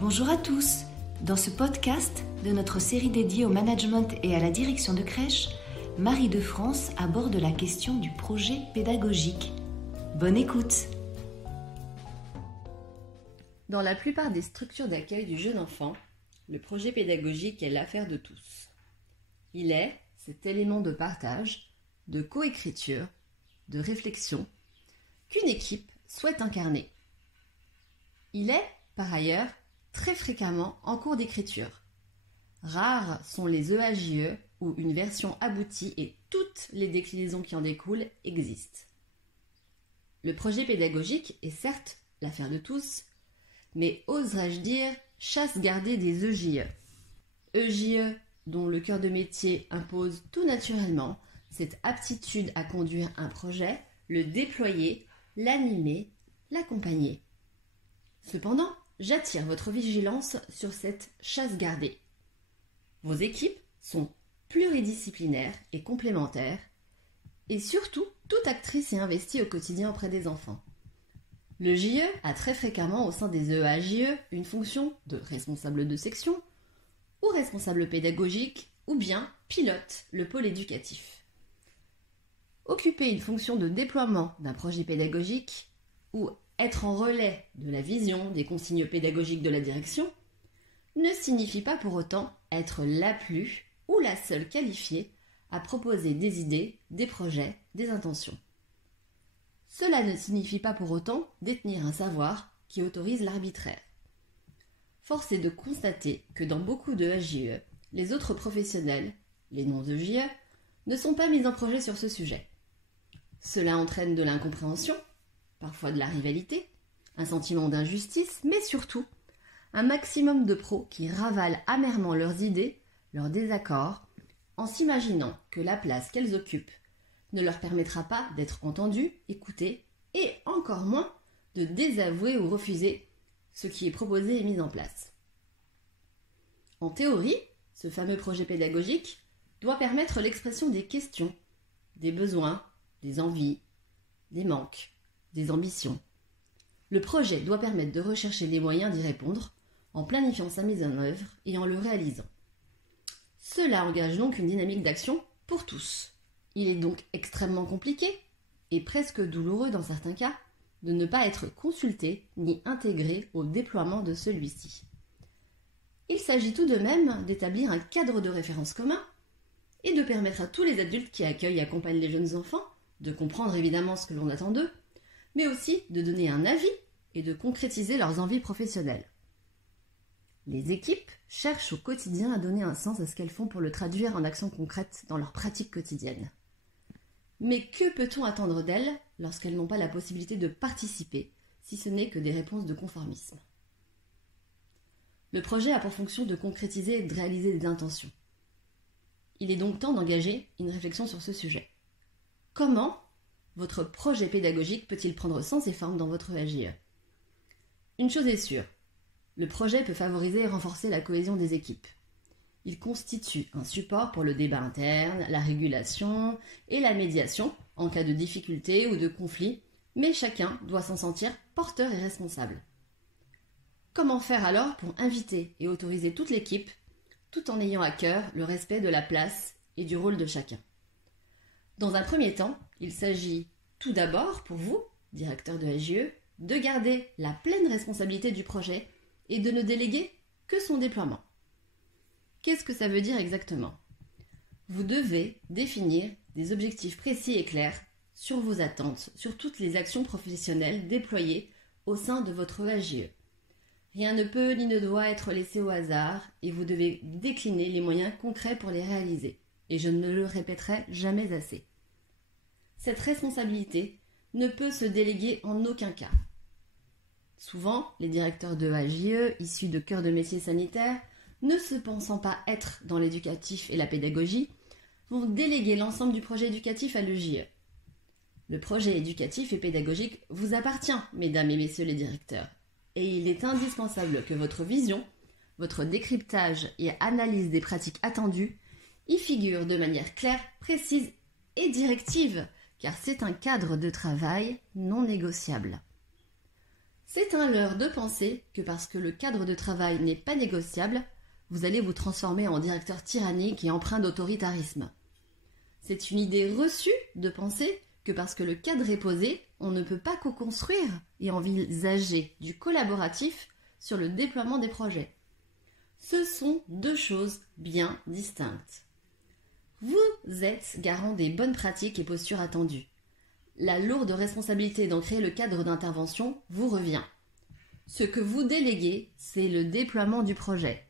Bonjour à tous. Dans ce podcast de notre série dédiée au management et à la direction de crèche, Marie de France aborde la question du projet pédagogique. Bonne écoute. Dans la plupart des structures d'accueil du jeune enfant, le projet pédagogique est l'affaire de tous. Il est cet élément de partage, de coécriture, de réflexion qu'une équipe souhaite incarner. Il est, par ailleurs, très fréquemment en cours d'écriture. Rares sont les EAJE où une version aboutie et toutes les déclinaisons qui en découlent existent. Le projet pédagogique est certes l'affaire de tous, mais oserais-je dire chasse gardée des EJE. EJE dont le cœur de métier impose tout naturellement cette aptitude à conduire un projet, le déployer, l'animer, l'accompagner. Cependant, j'attire votre vigilance sur cette chasse gardée. Vos équipes sont pluridisciplinaires et complémentaires, et surtout toute actrice et investie au quotidien auprès des enfants. Le JE a très fréquemment au sein des EAJE une fonction de responsable de section, ou responsable pédagogique, ou bien pilote le pôle éducatif. Occuper une fonction de déploiement d'un projet pédagogique, ou être en relais de la vision des consignes pédagogiques de la direction, ne signifie pas pour autant être la plus ou la seule qualifiée à proposer des idées, des projets, des intentions. Cela ne signifie pas pour autant détenir un savoir qui autorise l'arbitraire. Force est de constater que dans beaucoup de EAJE, les autres professionnels, les non-EJE, ne sont pas mis en projet sur ce sujet. Cela entraîne de l'incompréhension, parfois de la rivalité, un sentiment d'injustice, mais surtout un maximum de pros qui ravalent amèrement leurs idées, leurs désaccords, en s'imaginant que la place qu'elles occupent ne leur permettra pas d'être entendues, écoutées, et encore moins de désavouer ou refuser ce qui est proposé et mis en place. En théorie, ce fameux projet pédagogique doit permettre l'expression des questions, des besoins, des envies, des manques, des ambitions. Le projet doit permettre de rechercher les moyens d'y répondre en planifiant sa mise en œuvre et en le réalisant. Cela engage donc une dynamique d'action pour tous. Il est donc extrêmement compliqué, et presque douloureux dans certains cas, de ne pas être consulté ni intégré au déploiement de celui-ci. Il s'agit tout de même d'établir un cadre de référence commun et de permettre à tous les adultes qui accueillent et accompagnent les jeunes enfants de comprendre évidemment ce que l'on attend d'eux, mais aussi de donner un avis et de concrétiser leurs envies professionnelles. Les équipes cherchent au quotidien à donner un sens à ce qu'elles font pour le traduire en actions concrètes dans leur pratique quotidienne. Mais que peut-on attendre d'elles lorsqu'elles n'ont pas la possibilité de participer, si ce n'est que des réponses de conformisme? Le projet a pour fonction de concrétiser et de réaliser des intentions. Il est donc temps d'engager une réflexion sur ce sujet. Comment votre projet pédagogique peut-il prendre sens et forme dans votre EAJE? Une chose est sûre, le projet peut favoriser et renforcer la cohésion des équipes. Il constitue un support pour le débat interne, la régulation et la médiation en cas de difficulté ou de conflit, mais chacun doit s'en sentir porteur et responsable. Comment faire alors pour inviter et autoriser toute l'équipe, tout en ayant à cœur le respect de la place et du rôle de chacun? Dans un premier temps, il s'agit tout d'abord pour vous, directeur de EAJE, de garder la pleine responsabilité du projet et de ne déléguer que son déploiement. Qu'est-ce que ça veut dire exactement? Vous devez définir des objectifs précis et clairs sur vos attentes, sur toutes les actions professionnelles déployées au sein de votre EAJE. Rien ne peut ni ne doit être laissé au hasard et vous devez décliner les moyens concrets pour les réaliser. Et je ne le répéterai jamais assez. Cette responsabilité ne peut se déléguer en aucun cas. Souvent, les directeurs de EAJE, issus de cœurs de métiers sanitaires, ne se pensant pas être dans l'éducatif et la pédagogie, vont déléguer l'ensemble du projet éducatif à l'EJE. Le projet éducatif et pédagogique vous appartient, mesdames et messieurs les directeurs, et il est indispensable que votre vision, votre décryptage et analyse des pratiques attendues y figurent de manière claire, précise et directive, car c'est un cadre de travail non négociable. C'est un leurre de penser que parce que le cadre de travail n'est pas négociable, vous allez vous transformer en directeur tyrannique et empreint d'autoritarisme. C'est une idée reçue de penser que parce que le cadre est posé, on ne peut pas co-construire et envisager du collaboratif sur le déploiement des projets. Ce sont deux choses bien distinctes. Vous êtes garant des bonnes pratiques et postures attendues. La lourde responsabilité d'en créer le cadre d'intervention vous revient. Ce que vous déléguez, c'est le déploiement du projet.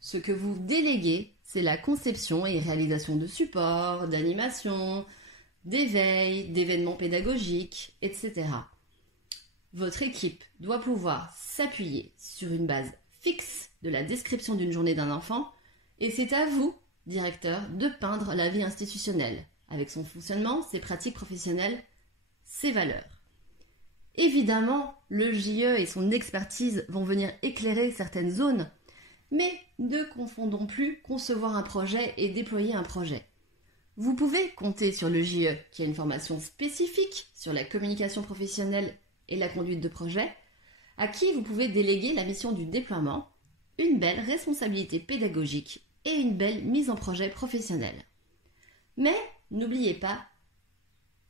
Ce que vous déléguez, c'est la conception et réalisation de supports, d'animations, d'éveil, d'événements pédagogiques, etc. Votre équipe doit pouvoir s'appuyer sur une base fixe de la description d'une journée d'un enfant et c'est à vous, directeur, de peindre la vie institutionnelle, avec son fonctionnement, ses pratiques professionnelles, ses valeurs. Évidemment, le JE et son expertise vont venir éclairer certaines zones, mais ne confondons plus concevoir un projet et déployer un projet. Vous pouvez compter sur le JE, qui a une formation spécifique sur la communication professionnelle et la conduite de projet, à qui vous pouvez déléguer la mission du déploiement, une belle responsabilité pédagogique et une belle mise en projet professionnelle. Mais n'oubliez pas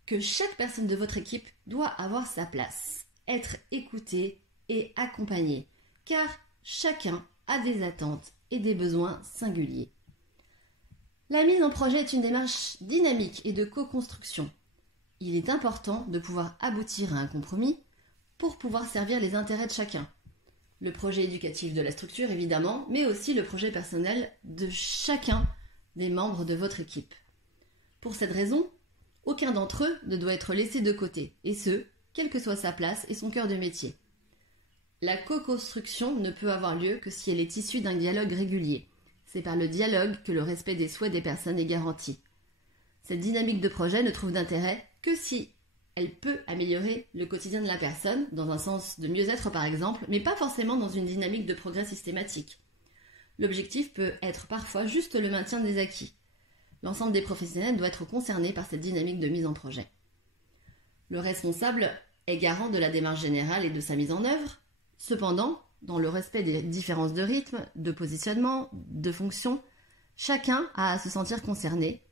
que chaque personne de votre équipe doit avoir sa place, être écoutée et accompagnée, car chacun a des attentes et des besoins singuliers. La mise en projet est une démarche dynamique et de co-construction. Il est important de pouvoir aboutir à un compromis pour pouvoir servir les intérêts de chacun. Le projet éducatif de la structure, évidemment, mais aussi le projet personnel de chacun des membres de votre équipe. Pour cette raison, aucun d'entre eux ne doit être laissé de côté, et ce, quelle que soit sa place et son cœur de métier. La co-construction ne peut avoir lieu que si elle est issue d'un dialogue régulier. C'est par le dialogue que le respect des souhaits des personnes est garanti. Cette dynamique de projet ne trouve d'intérêt que si elle peut améliorer le quotidien de la personne, dans un sens de mieux-être par exemple, mais pas forcément dans une dynamique de progrès systématique. L'objectif peut être parfois juste le maintien des acquis. L'ensemble des professionnels doit être concerné par cette dynamique de mise en projet. Le responsable est garant de la démarche générale et de sa mise en œuvre. Cependant, dans le respect des différences de rythme, de positionnement, de fonction, chacun a à se sentir concerné.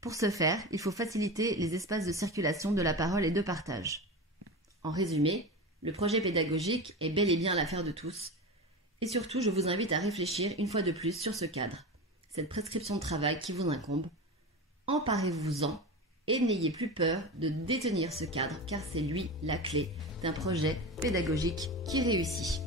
Pour ce faire, il faut faciliter les espaces de circulation de la parole et de partage. En résumé, le projet pédagogique est bel et bien l'affaire de tous. Et surtout, je vous invite à réfléchir une fois de plus sur ce cadre, cette prescription de travail qui vous incombe. Emparez-vous-en et n'ayez plus peur de détenir ce cadre, car c'est lui la clé d'un projet pédagogique qui réussit.